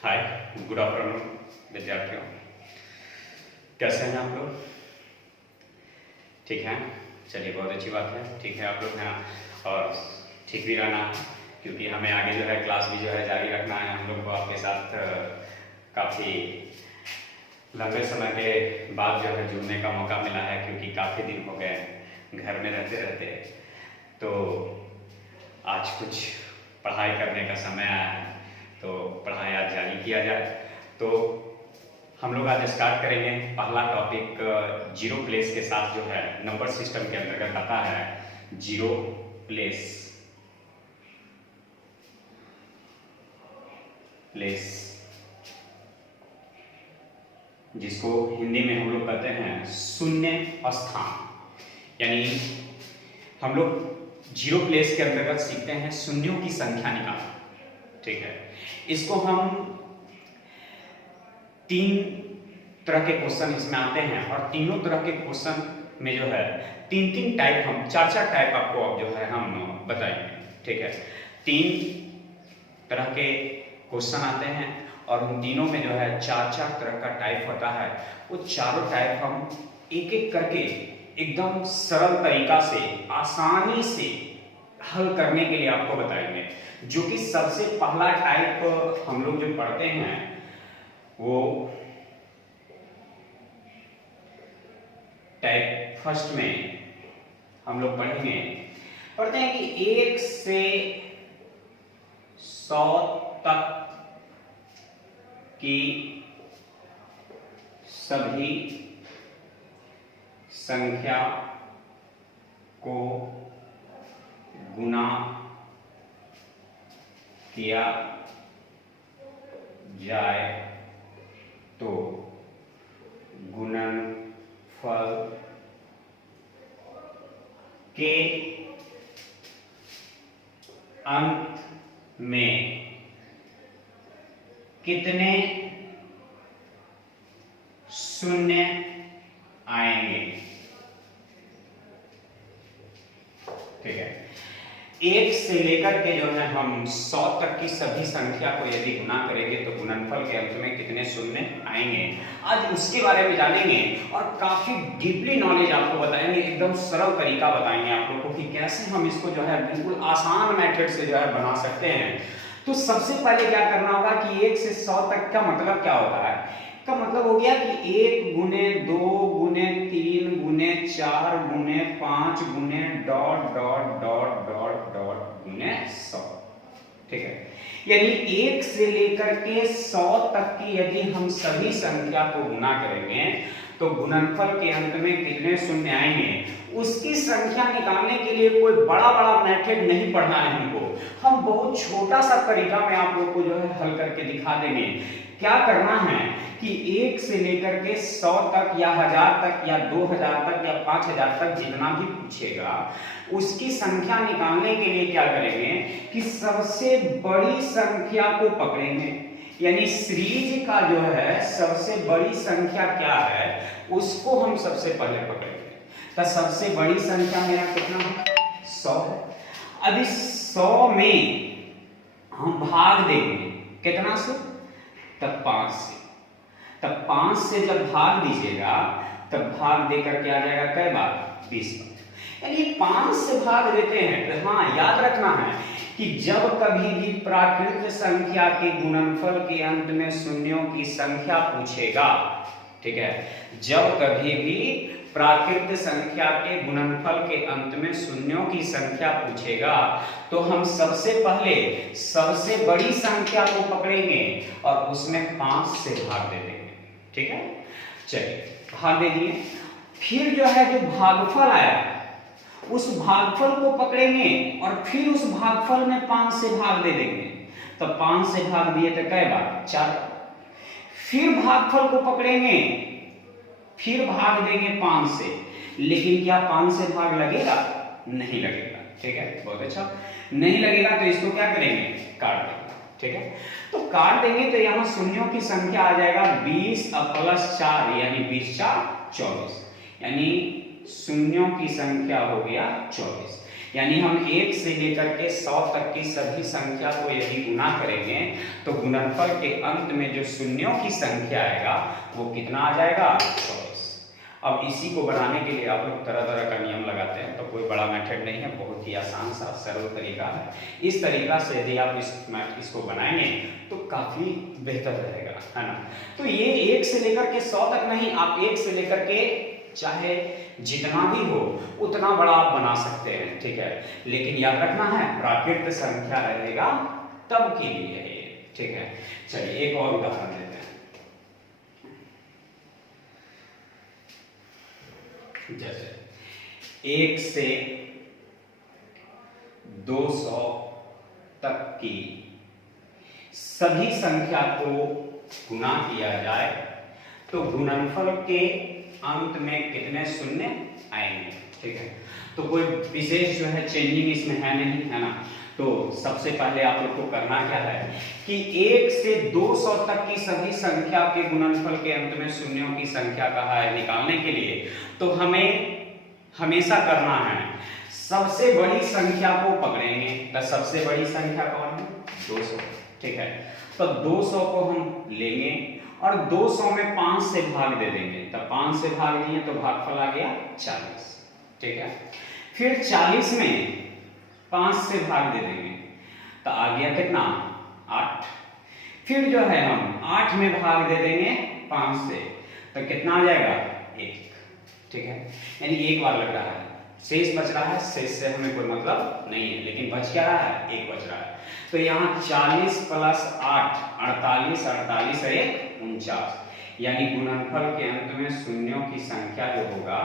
हाय, good afternoon विद्यार्थियों। कैसे हैं आप लोग? ठीक हैं? चलिए, बहुत अच्छी बात है। ठीक है, आप लोग हैं और ठीक भी रहना है, क्योंकि हमें आगे जो है क्लास भी जो है जारी रखना है। हम लोग को आपके साथ काफ़ी लंबे समय के बाद जो है जुड़ने का मौका मिला है, क्योंकि काफ़ी दिन हो गए घर में रहते रहते। तो आज कुछ पढ़ाई करने का समय आया है, तो पढ़ाई आज जारी किया जाए। तो हम लोग आज स्टार्ट करेंगे। पहला टॉपिक जीरो प्लेस के साथ जो है नंबर सिस्टम के अंतर्गत आता है जीरो प्लेस। जिसको हिंदी में हम लोग कहते हैं शून्य स्थान। यानी हम लोग जीरो प्लेस के अंतर्गत सीखते हैं शून्यों की संख्या निकालना। ठीक है, इसको हम तीन तरह के क्वेश्चन इसमें आते हैं, और तीनों तरह के क्वेश्चन में जो है तीन तीन टाइप, हम चार चार टाइप आपको अब जो है हम बताएंगे। ठीक है, तीन तरह के क्वेश्चन आते हैं और उन तीनों में जो है चार चार तरह का टाइप होता है। वो चारों टाइप हम एक एक करके एकदम सरल तरीका से आसानी से हल करने के लिए आपको बताएंगे। जो कि सबसे पहला टाइप हम लोग जो पढ़ते हैं वो टाइप फर्स्ट में हम लोग पढ़ते हैं कि 1 से 100 तक की सभी संख्या को गुना किया जाए तो गुणनफल के अंत में कितने शून्य आएंगे। ठीक है, 1 से लेकर के जो है हम 100 तक की सभी संख्या को यदि गुना करेंगे तो गुणनफल के अंत में कितने शून्य आएंगे। आज उसके बारे में जानेंगे और काफी डीपली नॉलेज आपको बताएंगे, एकदम सरल तरीका बताएंगे आप लोगों को कि कैसे हम इसको जो है बिल्कुल आसान मेथड से जो है बना सकते हैं। तो सबसे पहले क्या करना होगा कि 1 से 100 तक का मतलब क्या होता है। का मतलब हो गया कि 1 गुने 2 गुने 3 गुने 4 गुने 5 गुने dot dot dot dot dot गुने 100। ठीक है, यानी 1 से लेकर के 100 तक की यदि हम सभी संख्या को गुना करेंगे तो गुणनफल के अंत में कितने शून्य आएंगे। उसकी संख्या निकालने के लिए कोई बड़ा बड़ा मेथड नहीं पढ़ना है हमको, हम बहुत छोटा सा तरीका में आप लोग को जो है हल करके दिखा देंगे। क्या करना है कि 1 से लेकर के 100 तक या 1000 तक या 2000 तक या 5000 तक जितना भी पूछेगा उसकी संख्या निकालने के लिए क्या करेंगे कि सबसे बड़ी संख्या को पकड़ेंगे। यानी सीरीज का जो है सबसे बड़ी संख्या क्या है उसको हम सबसे पहले पकड़ेंगे। तो सबसे बड़ी संख्या मेरा कितना है, 100 है। अब इस 100 में हम भाग देंगे कितना से, तब 5 से। तब 5 से जब भाग दीजिएगा तब भाग देकर के आ जाएगा कै बार, 20 बार। यानी 5 से भाग देते हैं तो हाँ याद रखना है कि जब कभी भी प्राकृत संख्या के गुणनफल के अंत में शून्यों की संख्या पूछेगा, ठीक है, जब कभी भी प्राकृत संख्या के गुणनफल के अंत में शून्यों की संख्या पूछेगा तो हम सबसे पहले सबसे बड़ी संख्या को पकड़ेंगे और उसमें 5 से भाग दे देंगे। ठीक है, चलिए भाग दे दिए। फिर जो है जो भागफल आया उस भागफल को पकड़ेंगे और फिर उस भागफल में 5 से भाग दे देंगे। तो 5 से भाग दिए तो कै बार, 4। फिर भागफल को पकड़ेंगे, फिर भाग देंगे 5 से। लेकिन क्या 5 से भाग लगेगा, नहीं लगेगा। ठीक है, बहुत अच्छा, नहीं लगेगा तो इसको क्या करेंगे, काट देंगे। ठीक है, तो काट देंगे तो यहाँ शून्यों की संख्या आ जाएगा 20 + 4 यानी 20 × 4 24, यानी शून्यों की संख्या हो गया 24। यानी हम 1 से लेकर के 100 तक की सभी संख्या को यदि गुना करेंगे तो गुणनफल के अंत में जो शून्यों की संख्या आएगा वो कितना आ जाएगा, 24। अब इसी को बनाने के लिए आप लोग तरह तरह का नियम लगाते हैं, तो कोई बड़ा मेथड नहीं है, बहुत ही आसान सा सरल तरीका है। इस तरीका से यदि आप इसको बनाएंगे तो काफी बेहतर रहेगा, है ना। तो ये 1 से लेकर के 100 तक नहीं, आप 1 से लेकर के चाहे जितना भी हो उतना बड़ा आप बना सकते हैं, ठीक है। लेकिन याद रखना है प्राकृत संख्या रहेगा तब के लिए ये, ठीक है। चलिए एक और उदाहरण देते हैं। जैसे 1 से 200 तक की सभी संख्या को गुना किया जाए तो गुणनफल के अंत में कितने शून्य आएंगे, ठीक है। तो कोई विशेष जो है चेंजिंग इसमें है नहीं, है ना। तो सबसे पहले आप लोग को करना क्या है कि 1 से 200 तक की सभी संख्या के गुणनफल के अंत में शून्यों की संख्या कहा है निकालने के लिए, तो हमें हमेशा करना है सबसे बड़ी संख्या को पकड़ेंगे। तो सबसे बड़ी संख्या कौन है, 200, ठीक है। तो 200 को हम लेंगे और 200 में 5 से भाग दे देंगे, तो 5 से भाग दिए तो भागफल आ गया 40, ठीक है। फिर 40 में 5 से भाग दे देंगे तो आ गया कितना, 8। फिर जो है हम 8 में भाग दे देंगे 5 से तो कितना आ जाएगा, 1, ठीक है। यानी एक बार लग रहा है, शेष बच रहा है, शेष से हमें कोई मतलब नहीं है, लेकिन बच क्या रहा है, 1 बच रहा है। तो यहाँ 40 प्लस 8 48, 48 और 1 49, यानी गुणनफल के अंत में शून्यों की संख्या जो होगा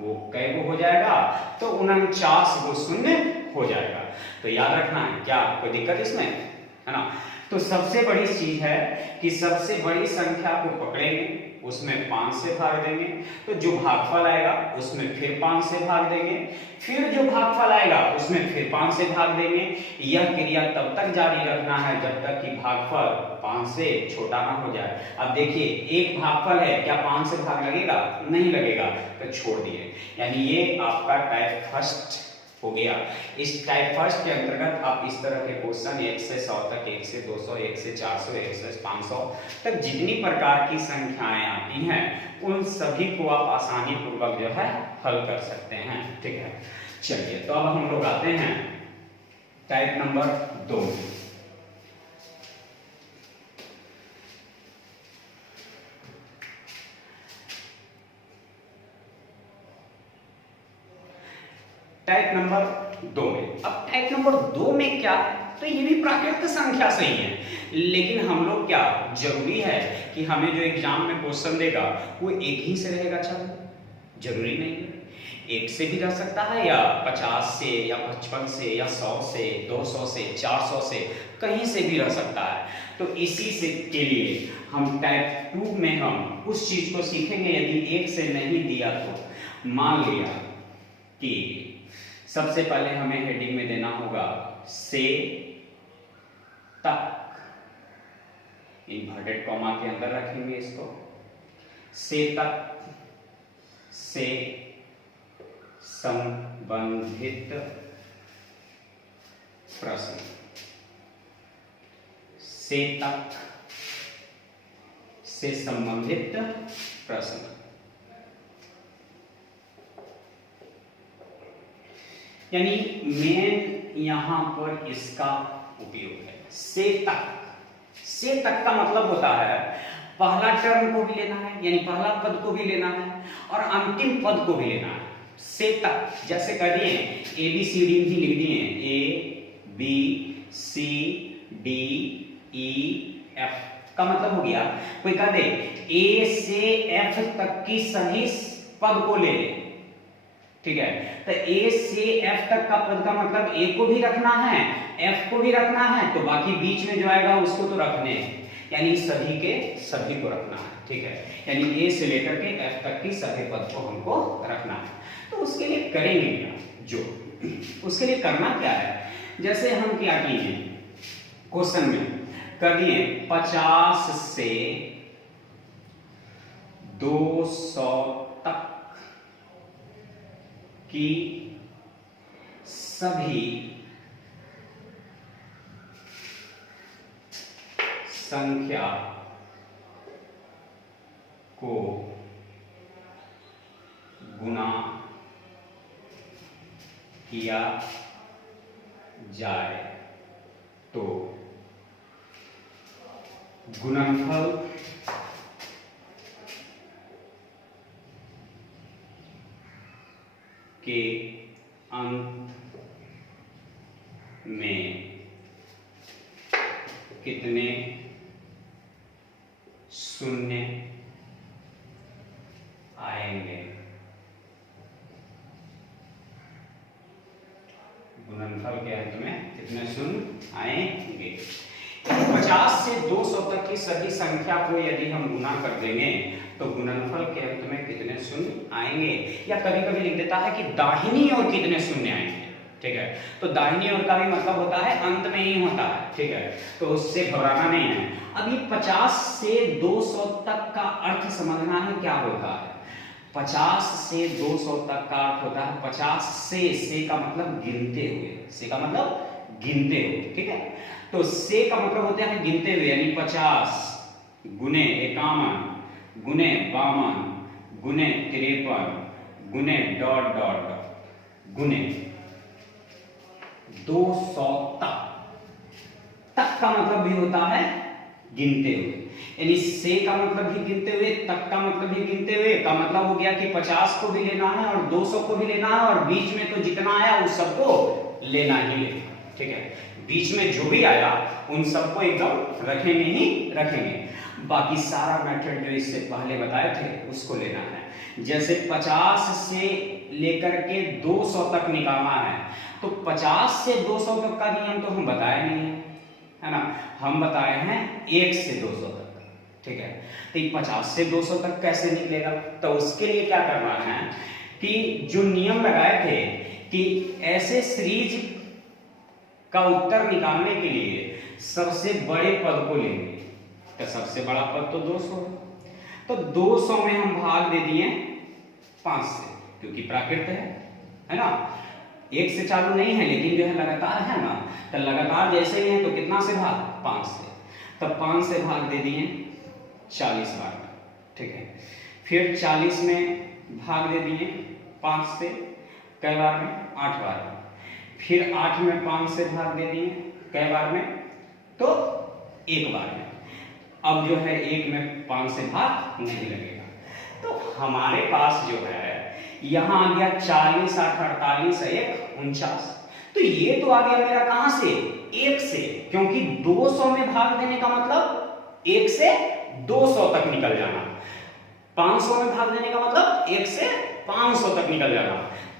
वो कै को हो जाएगा, तो 49 वो शून्य हो जाएगा। तो याद रखना है, क्या कोई दिक्कत इसमें, है ना। तो सबसे बड़ी चीज है कि सबसे बड़ी संख्या को पकड़ेंगे, उसमें 5 से भाग देंगे, तो जो भागफल आएगा उसमें फिर 5 से भाग देंगे, फिर जो भागफल आएगा उसमें फिर 5 से भाग देंगे। यह क्रिया तब तक जारी रखना है जब तक कि भागफल 5 से छोटा ना हो जाए। अब देखिए एक भागफल है, क्या 5 से भाग लगेगा, नहीं लगेगा, तो छोड़ दिए। यानी ये आपका टाइप फर्स्ट हो गया। इस टाइप फर्स्ट के अंतर्गत आप इस तरह के क्वेश्चन 1 से 100 तक, 1 से 200, 1 से 400, 1 से 500 तक जितनी प्रकार की संख्याएं आती हैं उन सभी को आप आसानी पूर्वक जो है हल कर सकते हैं, ठीक है। चलिए तो अब हम लोग आते हैं टाइप नंबर 2। टाइप नंबर 2 में, अब टाइप नंबर 2 में क्या है, तो ये भी प्राकृतिक संख्या से ही है, लेकिन हम लोग क्या जरूरी है कि हमें जो एग्जाम में क्वेश्चन देगा वो एक ही से रहेगा, चलो जरूरी नहीं है, एक से भी रह सकता है या 50 से या 55 से या 100 से 200 से 400 से कहीं से भी रह सकता है। तो इसी से के लिए हम टाइप 2 में हम उस चीज को सीखेंगे। यदि एक से नहीं दिया तो मान लिया कि सबसे पहले हमें हेडिंग में देना होगा से तक, इन्वर्टेड कॉमा के अंदर रखेंगे इसको, से तक से संबंधित प्रश्न, से तक से संबंधित प्रश्न। यानी मेन यहां पर इसका उपयोग है से तक। से तक का मतलब होता है पहला टर्म को भी लेना है, यानी पहला पद को भी लेना है और अंतिम पद को भी लेना है। से तक जैसे कह दिए ए बी सी डी भी लिख दिए, A B C D E F का मतलब हो गया, कोई कह दे ए से एफ तक की सभी पद को ले ले, ठीक है। तो ए से एफ तक का पद का मतलब ए को भी रखना है, एफ को भी रखना है, तो बाकी बीच में जो आएगा उसको तो रखने हैं, यानी सभी के सभी को रखना है, ठीक है। यानी ए से लेकर के एफ तक की सभी पद को हमको रखना है। तो उसके लिए करेंगे क्या, जो उसके लिए करना क्या है, जैसे हम क्या किए क्वेश्चन में कर दिए 50 से 200 तक की सभी संख्या को गुणा किया जाए तो गुणनफल के अंत में कितने शून्य आएंगे। गुणनफल के अंत में कितने शून्य आएंगे। 50 से 200 तक की सभी संख्या को यदि हम गुना कर देंगे तो गुणनफल के अंत में कितने शून्य आएंगे। या कभी कभी लिख देता है कि दाहिनी ओर कितने शून्य आएंगे। ठीक है, तो दाहिनी ओर का भी मतलब होता है अंत में ही होता है। ठीक है, तो उससे घबराना नहीं है। अब ये 50 से 200 तक का अर्थ समझना है क्या होता है। 50 से 200 तक का अर्थ होता है 50 से का मतलब गिनते हुए, से का मतलब गिनते हुए। ठीक है, तो से का मतलब होता है गिनते हुए, यानी 50 गुने 51 गुने 52 गुने 53 गुने ... गुने 200 तक का मतलब भी होता है गिनते हुए। यानी से का मतलब भी गिनते हुए, तक का मतलब भी गिनते हुए। का मतलब हो गया कि 50 को भी लेना है और 200 को भी लेना है और बीच में तो जितना आया उस सबको लेना ही लेना। ठीक है, बीच में जो भी आया उन सबको एकदम रखेंगे ही रखेंगे। बाकी सारा मेथड जो इससे पहले बताए थे उसको लेना है। जैसे 50 से लेकर के 200 तक निकालना है तो 50 से 200 तक का नियम तो हम बताए नहीं है ना, हम बताए हैं 1 से 200 तक। ठीक है, तो 50 से 200 तक कैसे निकलेगा। तो उसके लिए क्या करना है कि जो नियम लगाए थे कि ऐसे सीरीज का उत्तर निकालने के लिए सबसे बड़े पद को लेंगे। तो सबसे बड़ा पद तो 200 है, तो 200 में हम भाग दे दिए 5 से, क्योंकि प्राकृत है ना, 1 से चालू नहीं है लेकिन जो है लगातार है ना, तो लगातार जैसे ही है तो कितना से भाग 5 से, तब 5 से भाग दे दिए 40 बार। ठीक है, फिर 40 में भाग दे दिए 5 से कई बार में 8 बार में, फिर 8 में 5 से भाग दे दिए कई बार में तो 1 बार में। अब जो है 1 में 5 से भाग नहीं लगेगा, तो हमारे पास जो है यहां आ गया 40 8 48 1 49। तो ये तो आ गया मेरा कहां से 1 से, क्योंकि 200 में भाग देने का मतलब 1 से 200 तक निकल जाना, 500 में भाग देने का मतलब 1 से 500 तक निकल जाना,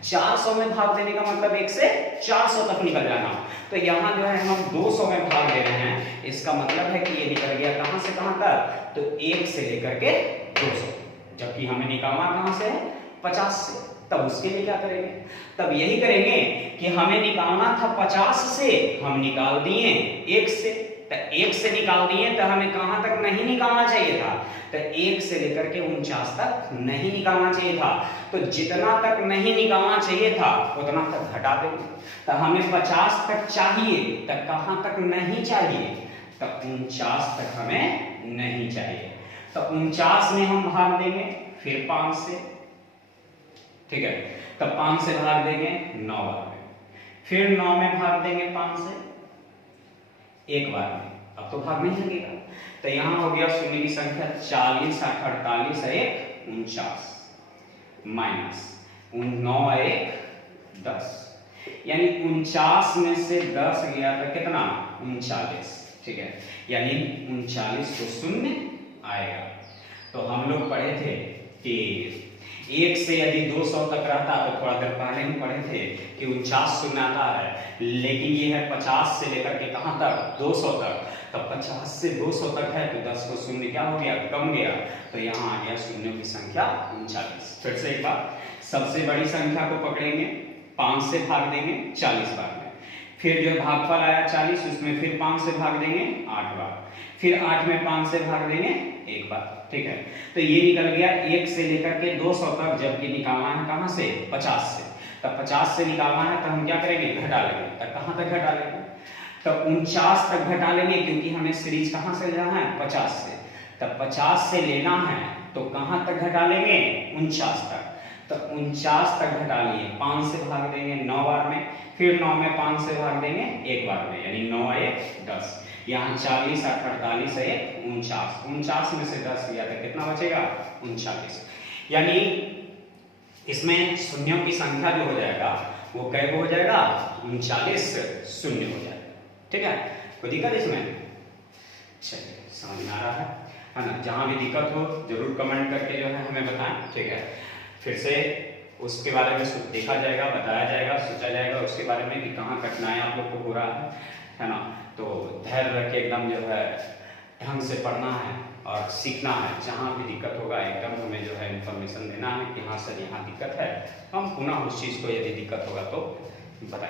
400 में भाग देने का मतलब 1 से 400 तक निकल जाना। तो यहाँ जो है हम 200 में भाग दे रहे हैं, इसका मतलब है कि ये निकल गया कहां से कहां तक, तो 1 से लेकर के 200, जबकि हमें निकालना कहां से है 50 से। तब उसके लिए क्या करेंगे, तब यही करेंगे कि हमें निकालना था 50 से, हम निकाल दिए 1 से, तो 1 से निकाल दिए तो हमें कहां तक नहीं निकालना चाहिए था, तो 1 से लेकर के 49 तक नहीं निकालना चाहिए था। तो जितना तक नहीं निकालना चाहिए था उतना तक घटा देंगे। तो हमें 50 तक चाहिए, तक कहां तक नहीं चाहिए, तो 49 तक हमें नहीं चाहिए। तो 49 में हम भाग देंगे फिर 5 से। ठीक है, तब 5 से भाग देंगे 9 बार में, फिर 9 में भाग देंगे 5 से 1 बार में, अब तो भाग नहीं लगेगा। तो यहां हो गया शून्य की संख्या 40 8 48 1 49 माइनस 9 1 10, यानी 49 में से 10 गया तो कितना 39। ठीक है, यानी 39 को शून्य आएगा। तो हम लोग पढ़े थे कि 1 से यदि 200 तक रहता तो थोड़ा देर पहले ही पढ़े थे कि 49 शून्य आता है, लेकिन ये है 50 से लेकर के कहां तक 200 तक, तो 50 से 200 तक है तो 10 को शून्य क्या हो गया कम गया, तो यहाँ आ गया शून्यों की संख्या 39। फिर से एक बार, सबसे बड़ी संख्या को पकड़ेंगे 5 से भाग देंगे 40 बार में, फिर जो भागफल आया 40 उसमें फिर 5 से भाग देंगे 8 बार, फिर 8 में 5 से भाग देंगे 1 बार। ठीक है, तो ये निकल गया 1 से लेकर के 200 तक, जबकि निकालना है कहां से 50 से। तब 50 से निकालना है तो हम क्या करेंगे, घटा लेंगे। तब कहाँ तक घटा लेंगे, तब 49 तक घटा लेंगे, क्योंकि हमें सीरीज कहाँ से लेना है, 50 से। तब 50 से लेना है तो कहाँ तक घटा लेंगे, 49 तक। तो 49 तक घटा लिए, 5 से भाग देंगे 9 बार में, फिर 9 में 5 से भाग देंगे 1 बार में, यानी 9 1 10। यहाँ 40 8 48 1 49, 49 में से 10 लिया तो कितना बचेगा, 39। यानी इसमें शून्यों की संख्या जो हो जाएगा वो कै हो जाएगा, 39 शून्य हो जाएगा। ठीक है, कोई दिक्कत इसमें, चलिए समझ में आ रहा है ना। जहां भी दिक्कत हो जरूर कमेंट करके जो है हमें बताएं। ठीक है, फिर से उसके बारे में देखा जाएगा, बताया जाएगा, सोचा जाएगा उसके बारे में कि कहाँ कठिनाई आप लोग को हो रहा है ना। तो धैर्य रख के एकदम जो है ढंग से पढ़ना है और सीखना है। जहाँ भी दिक्कत होगा एकदम हमें जो है इन्फॉर्मेशन देना है कि हाँ सर यहाँ दिक्कत है, हम पुनः उस चीज़ को यदि दिक्कत होगा तो बताएं।